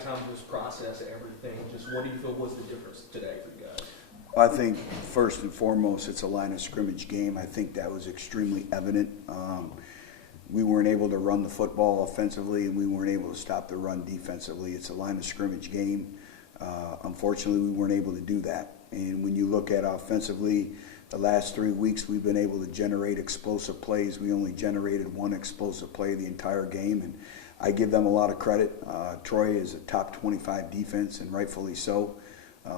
time to just process everything, just what do you feel was the difference today for you guys? I think first and foremost, it's a line of scrimmage game. I think that was extremely evident. We weren't able to run the football offensively, and we weren't able to stop the run defensively. It's a line of scrimmage game. Unfortunately, we weren't able to do that. And when you look at offensively, the last 3 weeks we've been able to generate explosive plays. We only generated one explosive play the entire game, and I give them a lot of credit. Troy is a top 25 defense, and rightfully so.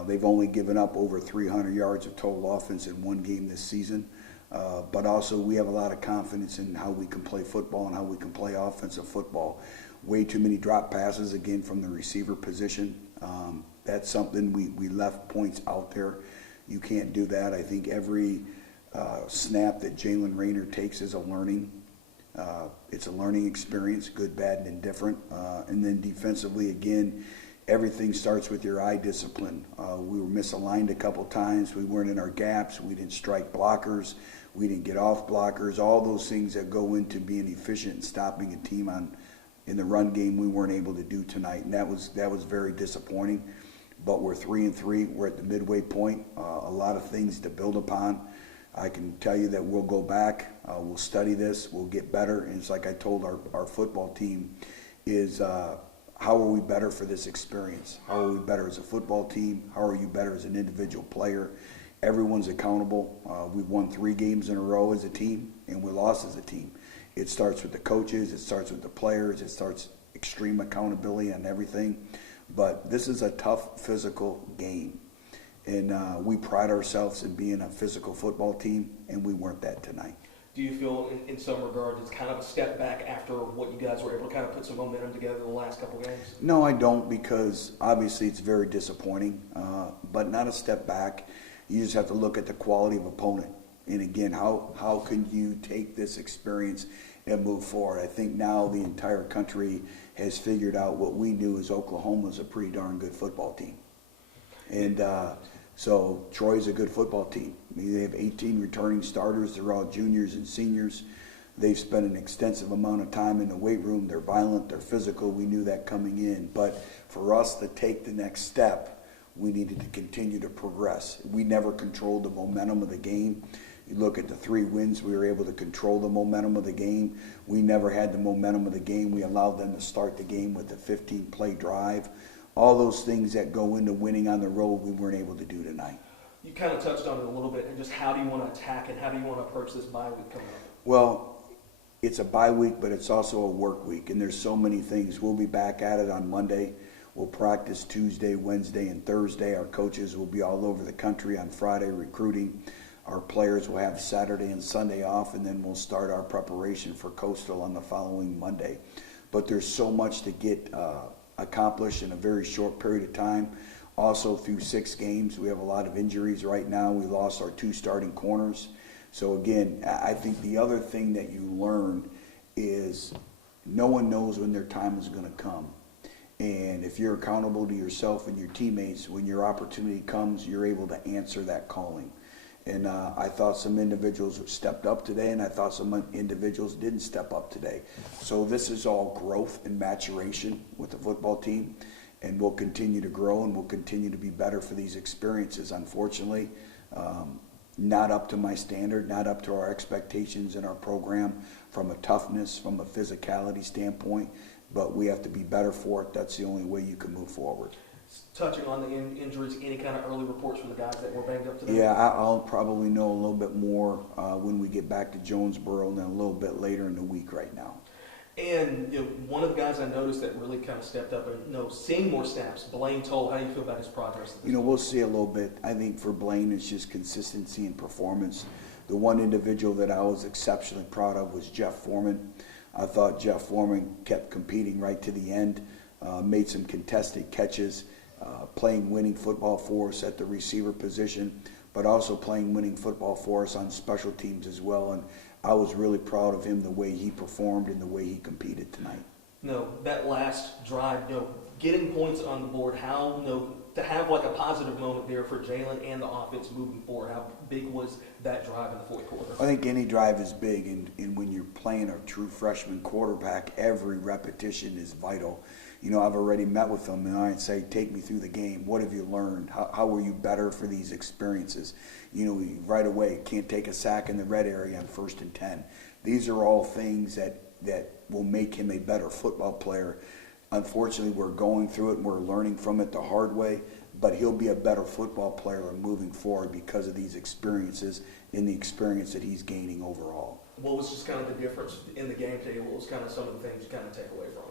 They've only given up over 300 yards of total offense in one game this season. But also we have a lot of confidence in how we can play football and how we can play offensive football. Way too many drop passes, again, from the receiver position. That's something we left points out there. You can't do that. I think every snap that Jalen Rayner takes is a learning. It's a learning experience, good, bad, and indifferent. And then defensively, again, everything starts with your eye discipline. We were misaligned a couple times. We weren't in our gaps. We didn't strike blockers. We didn't get off blockers. All those things that go into being efficient and stopping a team in the run game, we weren't able to do tonight, and that was very disappointing. But we're 3-3. We're at the midway point. A lot of things to build upon. I can tell you that we'll go back. We'll study this. We'll get better. And it's like I told our football team is how are we better for this experience? How are we better as a football team? How are you better as an individual player? Everyone's accountable. We've won 3 games in a row as a team, and we lost as a team. It starts with the coaches. It starts with the players. It starts extreme accountability on everything. But this is a tough physical game, and we pride ourselves in being a physical football team, and we weren't that tonight. Do you feel in some regards it's kind of a step back after what you guys were able to kind of put some momentum together the last couple games? No, I don't, because obviously it's very disappointing, but not a step back. You just have to look at the quality of opponent. And again, how can you take this experience and move forward? I think now the entire country has figured out what we knew is Oklahoma's a pretty darn good football team. And so Troy's a good football team. I mean, they have 18 returning starters. They're all juniors and seniors. They've spent an extensive amount of time in the weight room. They're violent. They're physical. We knew that coming in. But for us to take the next step, we needed to continue to progress. We never controlled the momentum of the game. You look at the 3 wins, we were able to control the momentum of the game. We never had the momentum of the game. We allowed them to start the game with a 15-play drive. All those things that go into winning on the road, we weren't able to do tonight. You kind of touched on it a little bit, and just how do you want to attack and how do you want to approach this bye week coming up? Well, it's a bye week, but it's also a work week, and there's so many things. We'll be back at it on Monday. We'll practice Tuesday, Wednesday, and Thursday. Our coaches will be all over the country on Friday recruiting. Our players will have Saturday and Sunday off, and then we'll start our preparation for Coastal on the following Monday. But there's so much to get accomplished in a very short period of time. Also, through 6 games, we have a lot of injuries right now. We lost our 2 starting corners. So again, I think the other thing that you learn is no one knows when their time is going to come. And if you're accountable to yourself and your teammates, when your opportunity comes, you're able to answer that calling. And I thought some individuals stepped up today, and I thought some individuals didn't step up today. So this is all growth and maturation with the football team, and we'll continue to grow and we'll continue to be better for these experiences. Unfortunately, not up to my standard, not up to our expectations in our program from a toughness, from a physicality standpoint, but we have to be better for it. That's the only way you can move forward. Touching on the injuries, any kind of early reports from the guys that were banged up today? Yeah, I'll probably know a little bit more when we get back to Jonesboro, and then a little bit later in the week right now. And one of the guys I noticed that really kind of stepped up and seeing more snaps, Blaine Toll, how do you feel about his progress? We'll see a little bit. I think for Blaine, it's just consistency and performance. The one individual that I was exceptionally proud of was Jeff Foreman. I thought Jeff Foreman kept competing right to the end, made some contested catches, playing winning football for us at the receiver position, but also playing winning football for us on special teams as well. And I was really proud of him, the way he performed and the way he competed tonight. That last drive, getting points on the board, to have like a positive moment there for Jalen and the offense moving forward, how big was that drive in the 4th quarter? I think any drive is big, and when you're playing a true freshman quarterback, every repetition is vital. I've already met with them and I say, take me through the game. What have you learned? How were you better for these experiences? Right away, can't take a sack in the red area on 1st and 10. These are all things that will make him a better football player. Unfortunately, we're going through it and we're learning from it the hard way, but he'll be a better football player moving forward because of these experiences and the experience that he's gaining overall. What was just kind of the difference in the game today? What was kind of some of the things you kind of take away from it?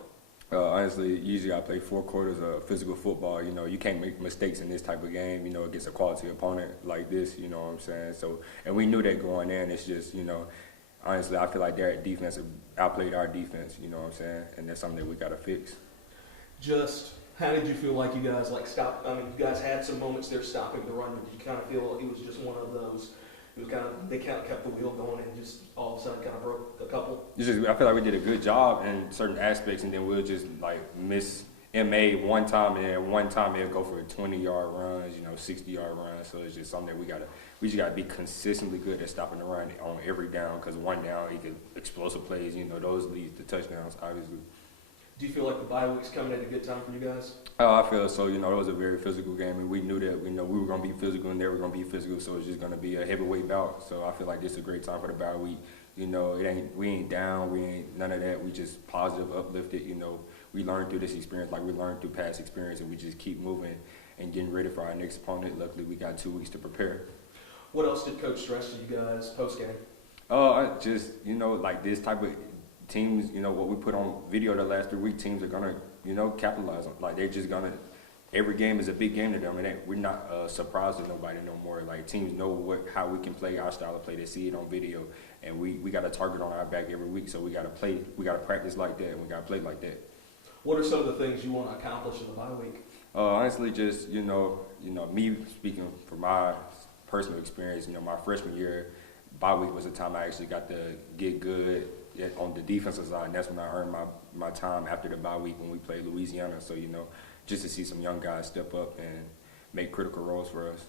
Honestly, usually I play 4 quarters of physical football. You can't make mistakes in this type of game, against a quality opponent like this, you know what I'm saying? So, and we knew that going in. It's just, honestly, I feel like their defense outplayed our defense, you know what I'm saying? And that's something that we got to fix. Just how did you feel like you guys stopped? I mean, you guys had some moments there stopping the run, but did you kind of feel it was just one of those? It was they kind of kept the wheel going and just all of a sudden kind of broke a couple. I feel like we did a good job in certain aspects, and then we'll just miss MA one time, and then one time they'll go for 20-yard runs, 60-yard runs. So it's just something that we just gotta be consistently good at stopping the run on every down, because one down, he could explosive plays, those lead to touchdowns, obviously. Do you feel like the bye week's coming at a good time for you guys? I feel so. It was a very physical game, and we knew that. We were going to be physical, and they were going to be physical, so it's just going to be a heavyweight bout. So I feel like this is a great time for the bye week. We ain't down, we ain't none of that. We just positive, uplifted. We learned through this experience like we learned through past experience, and we just keep moving and getting ready for our next opponent. Luckily, we got 2 weeks to prepare. What else did Coach stress to you guys post game? Just like this type of teams, what we put on video the last 3 weeks, teams are gonna, capitalize on. Like they're just gonna. Every game is a big game to them, and we're not surprised to nobody no more. Like teams know how we can play our style of play. They see it on video, and we got a target on our back every week. So we got to play, we got to practice like that, and we got to play like that. What are some of the things you want to accomplish in the bye week? Honestly, just me speaking from my personal experience. My freshman year, bye week was the time I actually got to get good on the defensive side, and that's when I earned my time after the bye week when we played Louisiana. So just to see some young guys step up and make critical roles for us.